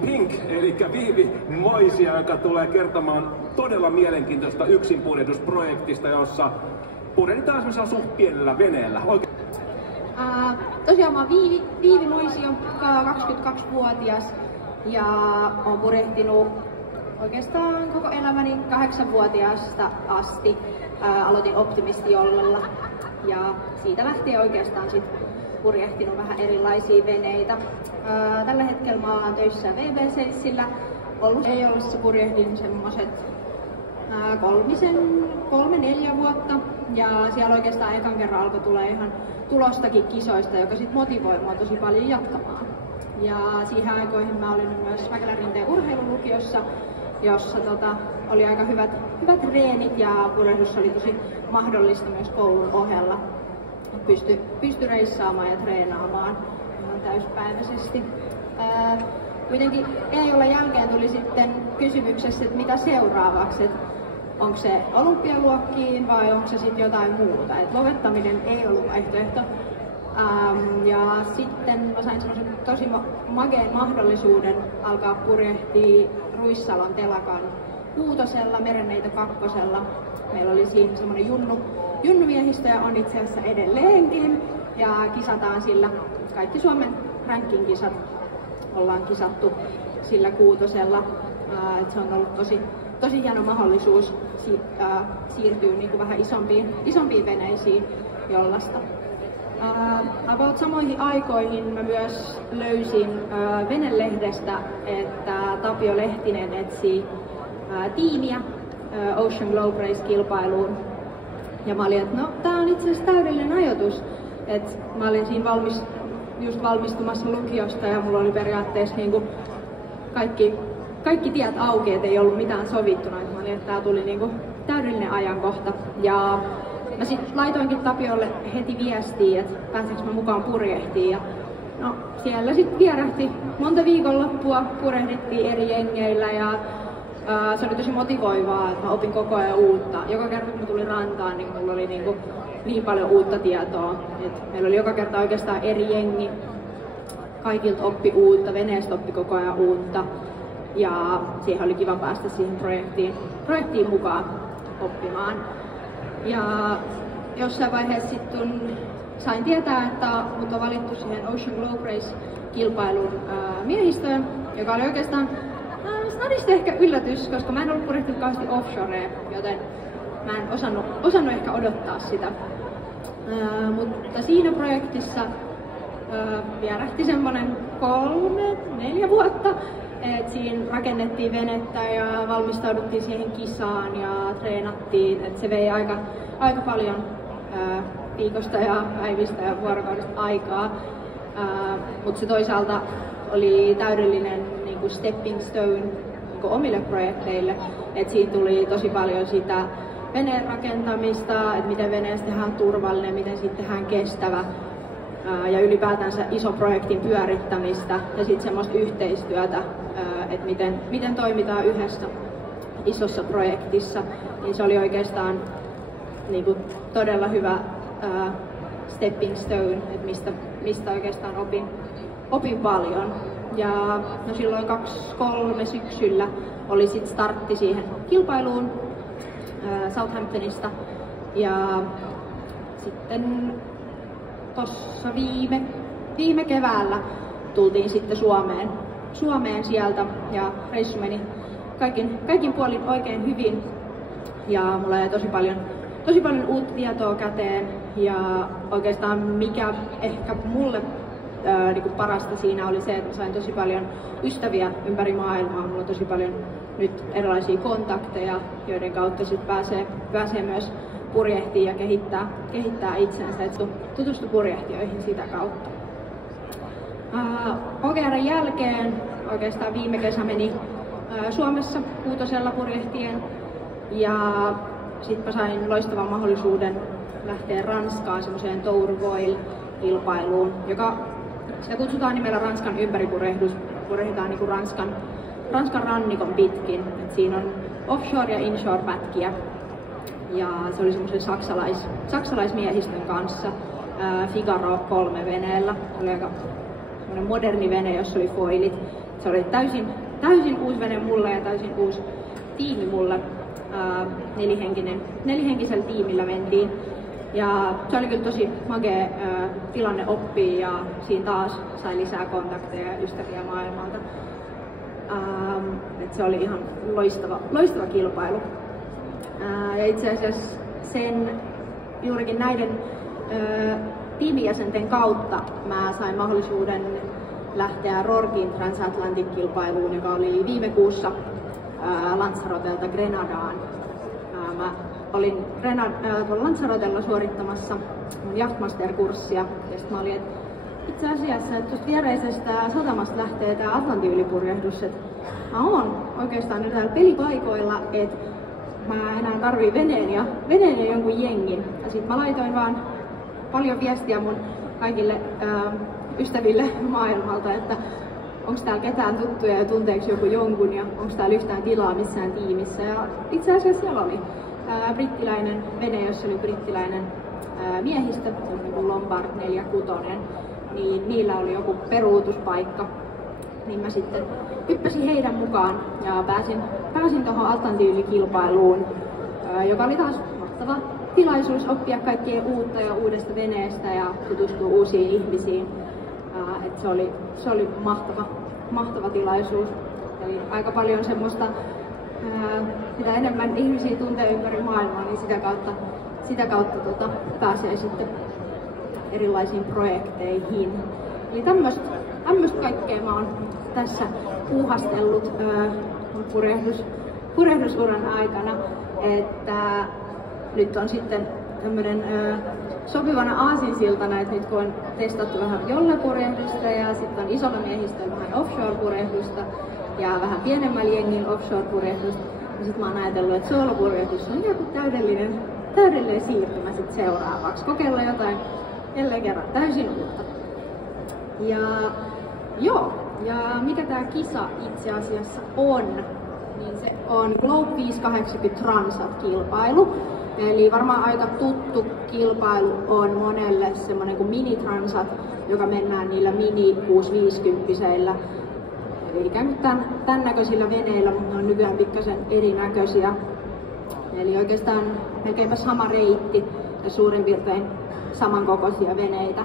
Team Pink, eli Viivi Moisia, joka tulee kertomaan todella mielenkiintoista yksinpurjehdusprojektista, jossa purjehditaan semmoisella suht pienellä veneellä. Tosiaan mä oon Viivi Moisio, 22-vuotias ja oon purjehtinut oikeastaan koko elämäni 8-vuotiaasta asti. Aloitin Optimisti-jollalla ja siitä lähtien oikeastaan sit purjehtinut vähän erilaisia veneitä. Tällä hetkellä mä oon töissä VB-seissillä. Ei ollut purjehdin semmoset 3-4 vuotta ja siellä oikeastaan ekan kerran alkoi tulee ihan tulostakin kisoista, joka sit motivoi mua tosi paljon jatkamaan. Ja siihen aikoihin mä olin myös Mäkelärinteen urheilulukiossa, jossa oli aika hyvät treenit ja purjehdus oli tosi mahdollista myös koulun ohella. Pysty reissaamaan ja treenaamaan ihan täyspäiväisesti. Kuitenkin EU:lla jälkeen tuli sitten kysymyksessä, että mitä seuraavaksi. Onko se olympialuokkiin vai onko se sitten jotain muuta. Et lopettaminen ei ollut vaihtoehto. Ja sitten mä sain semmoisen tosi mageen mahdollisuuden alkaa purjehtia Ruissalon telakan 6. Merenneito 2. Meillä oli siinä semmoinen junnumiehistö ja on itse asiassa edelleenkin. Ja kisataan sillä, kaikki Suomen ranking-kisat ollaan kisattu sillä 6. Se on ollut tosi hieno mahdollisuus siirtyä niinku vähän isompiin veneisiin jollasta. About samoihin aikoihin mä myös löysin Venelehdestä, että Tapio Lehtinen etsi tiimiä Ocean Globe Race-kilpailuun. Ja mä olin, että no tää on itse asiassa täydellinen ajoitus. Et mä olin siinä just valmistumassa lukiosta ja mulla oli periaatteessa niinku kaikki tiet auki, et ei ollut mitään sovittuna. Mä olin, että tää tuli niinku täydellinen ajankohta. Ja mä sit laitoinkin Tapiolle heti viestiä, että pääseekö mä mukaan purjehtiin. Ja no siellä sit vierähti monta viikonloppua, purjehdittiin eri jengeillä ja se oli tosi motivoivaa, että mä opin koko ajan uutta. Joka kerta kun mä tulin rantaan, niin mulla oli niin paljon uutta tietoa. Et meillä oli joka kerta oikeastaan eri jengi. Kaikilta oppi uutta, veneestä oppi koko ajan uutta. Ja siihen oli kiva päästä siihen projektiin mukaan oppimaan. Ja jossain vaiheessa sitten sain tietää, että mut on valittu siihen Ocean Globe Race-kilpailun miehistöön, joka oli oikeastaan snadisti ehkä yllätys, koska mä en ollut purjehtinut kauheasti offshorea, joten mä en osannut ehkä odottaa sitä. Mutta siinä projektissa vierähti semmonen 3-4 vuotta. Et siinä rakennettiin venettä ja valmistauduttiin siihen kisaan ja treenattiin. Et se vei aika paljon viikosta ja päivistä ja vuorokaudesta aikaa. Mutta se toisaalta oli täydellinen niinku stepping stone niinku omille projekteille. Et siitä tuli tosi paljon sitä veneen rakentamista, että miten veneestä tehdään turvallinen, miten siitä tehdään kestävä. Ja ylipäätänsä ison projektin pyörittämistä ja sitten semmoista yhteistyötä, että miten toimitaan yhdessä isossa projektissa, niin se oli oikeastaan niin todella hyvä stepping stone, että mistä oikeastaan opin paljon. Ja no silloin 2023 syksyllä oli sit startti siihen kilpailuun Southamptonista ja sitten tuossa viime keväällä tultiin sitten Suomeen sieltä ja reissu meni kaikin puolin oikein hyvin ja mulla jäi tosi paljon uutta tietoa käteen ja oikeastaan mikä ehkä mulle niin parasta siinä oli se, että mä sain tosi paljon ystäviä ympäri maailmaa. Mulla on tosi paljon nyt erilaisia kontakteja, joiden kautta sit pääsee myös purjehtia ja kehittää itsensä, että tutustu purjehtijoihin sitä kautta. OGR:n jälkeen oikeastaan viime kesä meni Suomessa 6. purjehtien ja sitten mä sain loistavan mahdollisuuden lähteä Ranskaan semmoiseen Tour Voile-kilpailuun, joka sitä kutsutaan nimellä Ranskan ympäripurjehdus. Purjehditaan niinku Ranskan rannikon pitkin. Et siinä on offshore- ja inshore-pätkiä. Ja se oli semmoisen saksalaismiehistön kanssa Figaro 3 veneellä. Oli moderni vene, jossa oli foilit. Se oli täysin uusi vene mulle ja täysin uusi tiimi mulle. Nelihenkisellä tiimillä mentiin. Ja se oli kyllä tosi makea tilanne oppia ja siinä taas sai lisää kontakteja ja ystäviä maailmalta. Et se oli ihan loistava kilpailu. Ja itse asiassa sen juurikin näiden tiimijäsenten kautta mä sain mahdollisuuden lähteä Rorkin Transatlantic-kilpailuun, joka oli viime kuussa Lanzarotelta Grenadaan. Mä olin Lanzarotella suorittamassa mun Yachtmaster-kurssia ja sit mä olin, että itse asiassa että tuosta viereisestä satamasta lähtee tää Atlantin ylipurjehdus, että mä oon oikeastaan nyt täällä pelipaikoilla, että mä enää tarvii veneen ja jonkun jengin. Ja sit mä laitoin vaan paljon viestiä mun kaikille ystäville maailmalta, että onko täällä ketään tuttuja ja tunteeko joku jonkun ja onko täällä yhtään tilaa missään tiimissä. Ja itse asiassa siellä oli brittiläinen vene, jossa oli brittiläinen miehistö, semmoinen kuin Lombard 46, niin niillä oli joku peruutuspaikka. Niin mä sitten hyppäsin heidän mukaan ja pääsin tuohon Atlantin-ylikilpailuun, joka oli taas mahtava tilaisuus oppia kaikkea uutta ja uudesta veneestä ja tutustua uusiin ihmisiin. Et se oli mahtava tilaisuus. Eli aika paljon semmoista, mitä enemmän ihmisiä tuntee ympäri maailmaa, niin sitä kautta pääsee sitten erilaisiin projekteihin. Eli tämmöistä kaikkea mä oon tässä puuhastellut purjehdusuran aikana, että nyt on sitten tämmönen sopivana aasinsiltana, että nyt kun on testattu vähän jollepurjehdusta ja sitten on isolla miehistöllä vähän offshore-purjehdusta ja vähän pienemmällä jengillä offshore-purjehdusta, niin sitten mä oon ajatellut, että soolopurjehdus on joku täydellinen siirtymä sitten seuraavaksi. Kokeilla jotain jälleen kerran täysin uutta. Ja mikä tää kisa itse asiassa on, niin se on Globe 580 Transat-kilpailu. Eli varmaan aika tuttu kilpailu on monelle semmonen kuin mini-transat, joka mennään niillä mini-650-seillä. Eli ikään kuin tämän näköisillä veneillä, mutta ne on nykyään pikkasen erinäköisiä. Eli oikeastaan melkeinpä sama reitti ja suurin piirtein samankokoisia veneitä.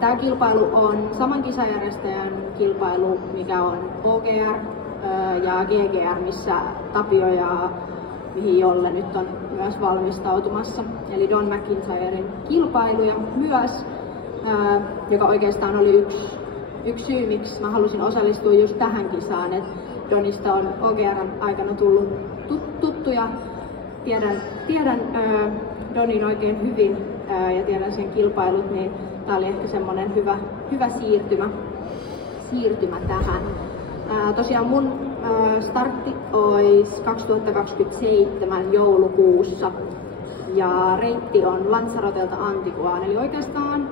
Tämä kilpailu on saman kisajärjestäjän kilpailu, mikä on OGR ja GGR, missä Tapio ja mihin Jolle nyt on myös valmistautumassa. Eli Don McIntyren kilpailuja myös, joka oikeastaan oli yksi syy, miksi mä halusin osallistua just tähän kisaan. Et Donista on OGR:n aikana tullut tuttuja. Tiedän Donin oikein hyvin ja tiedän sen kilpailut, niin tää oli ehkä semmonen hyvä siirtymä tähän. Tosiaan mun startti olisi 2027 joulukuussa ja reitti on Lanzarotelta Antiguaan, eli oikeastaan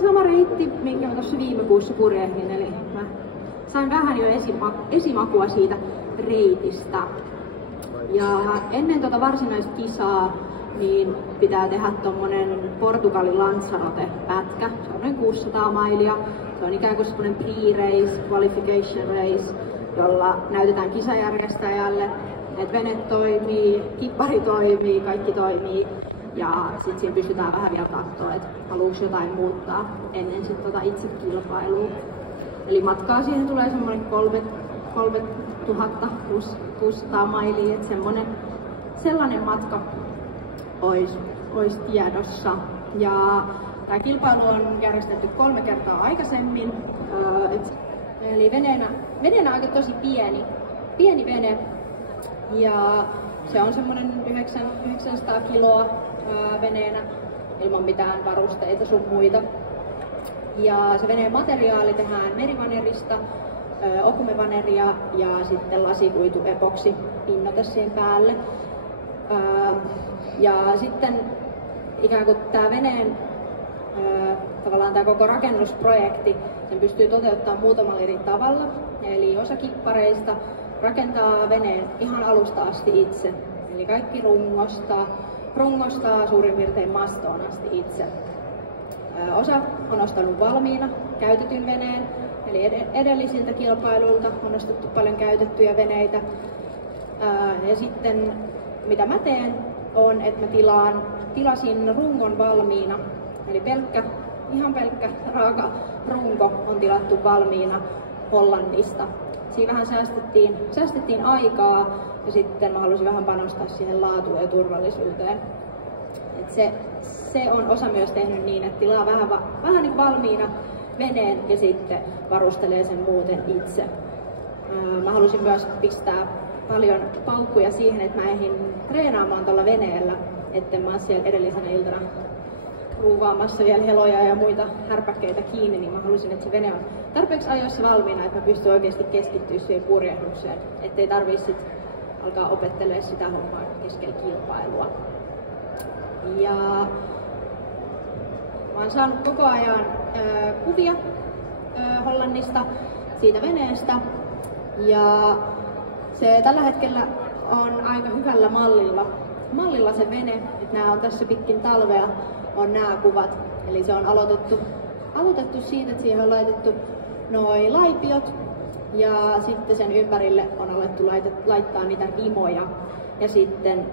sama reitti, minkä mä tuossa viime kuussa purjehdin, eli mä sain vähän jo esimakua siitä reitistä. Ja ennen tuota varsinaista kisaa niin pitää tehdä tommonen Portugalin Lanzarote-pätkä, se on noin 600 mailia. Se on ikään kuin semmoinen pre-race, qualification race, jolla näytetään kisajärjestäjälle, että vene toimii, kippari toimii, kaikki toimii. Ja sitten siinä pystytään vähän vielä katsoa, että haluuko jotain muuttaa ennen sit itse kilpailua. Eli matkaa siihen tulee semmoinen 3000 plus 600 mailia, että sellainen matka olisi tiedossa. Ja tämä kilpailu on järjestetty 3 kertaa aikaisemmin. Eli veneenä aika tosi pieni vene. Ja se on semmoinen 900 kiloa veneenä ilman mitään varusteita sun muita. Ja se veneen materiaali tehdään merivanerista, okumevaneria ja sitten lasikuitu epoksi pinnoite siihen päälle. Ja sitten ikään kuin tämä veneen tavallaan tämä koko rakennusprojekti, sen pystyy toteuttamaan muutamalla eri tavalla. Eli osa kippareista rakentaa veneen ihan alusta asti itse. Eli kaikki rungostaa suurin piirtein mastoon asti itse. Osa on ostanut valmiina käytetyn veneen, eli edellisiltä kilpailuilta on ostettu paljon käytettyjä veneitä. Ja sitten mitä mä teen on, että mä tilasin rungon valmiina, eli ihan pelkkä raaka runko on tilattu valmiina Hollannista. Siinä vähän säästettiin aikaa ja sitten mä halusin vähän panostaa siihen laatuun ja turvallisuuteen. Et se on osa myös tehnyt niin, että tilaa vähän niin valmiina veneen ja sitten varustelee sen muuten itse. Mä halusin myös pistää paljon paukkuja siihen, että mä ehdin treenaamaan tuolla veneellä, etten mä siellä edellisenä iltana ruuvaamassa vielä heloja ja muita härpäkkeitä kiinni, niin mä halusin, että se vene on tarpeeksi ajoissa valmiina, että mä pystyn oikeasti keskittyä siihen purjehdukseen, ettei tarvitse sit alkaa opettelemaan sitä hommaa keskellä kilpailua. Ja mä oon saanut koko ajan kuvia Hollannista siitä veneestä ja se tällä hetkellä on aika hyvällä mallilla se vene, että nämä on tässä pitkin talvea on nämä kuvat. Eli se on aloitettu siitä, että siihen on laitettu noi laipiot ja sitten sen ympärille on alettu laittaa niitä rimoja. Ja sitten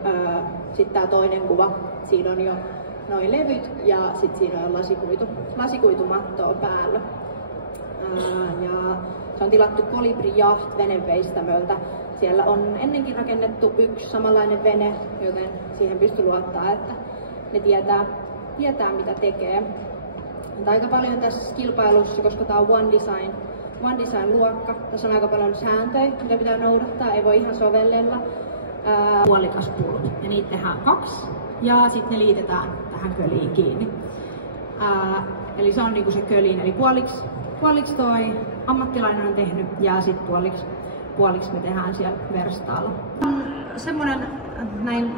tämä toinen kuva, siinä on jo noi levyt ja sitten siinä on lasikuitumattoa päällä. Ja se on tilattu Colibri Yacht veneveistämöltä. Siellä on ennenkin rakennettu yksi samanlainen vene, joten siihen pystyy luottaa, että ne tietää mitä tekee. Mutta aika paljon tässä kilpailussa, koska tämä on One Design-luokka, tässä on aika paljon sääntöjä, mitä pitää noudattaa, ei voi ihan sovellella. Puolikaspullut, ja niitä tehdään 2 ja sitten ne liitetään tähän köliin kiinni. Eli se on niinku se kölin, eli puoliksi toi ammattilainen on tehnyt ja sitten puoliksi me tehdään siellä verstaalla. Semmoinen näin,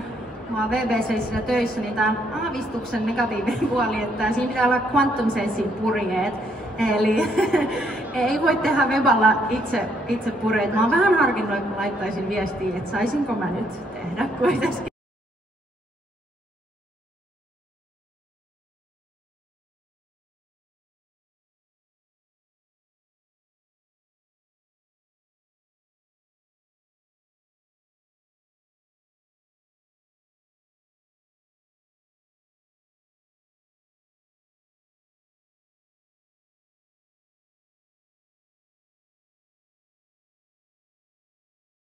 mä oon VBC:ssä töissä, niin tää on aavistuksen negatiivinen puoli, että siinä pitää olla quantum sensing purjeet. Eli ei voi tehdä weballa itse purjeet. Mä oon vähän harkinnut, että mä laittaisin viestiä, että saisinko mä nyt tehdä kuitenkin.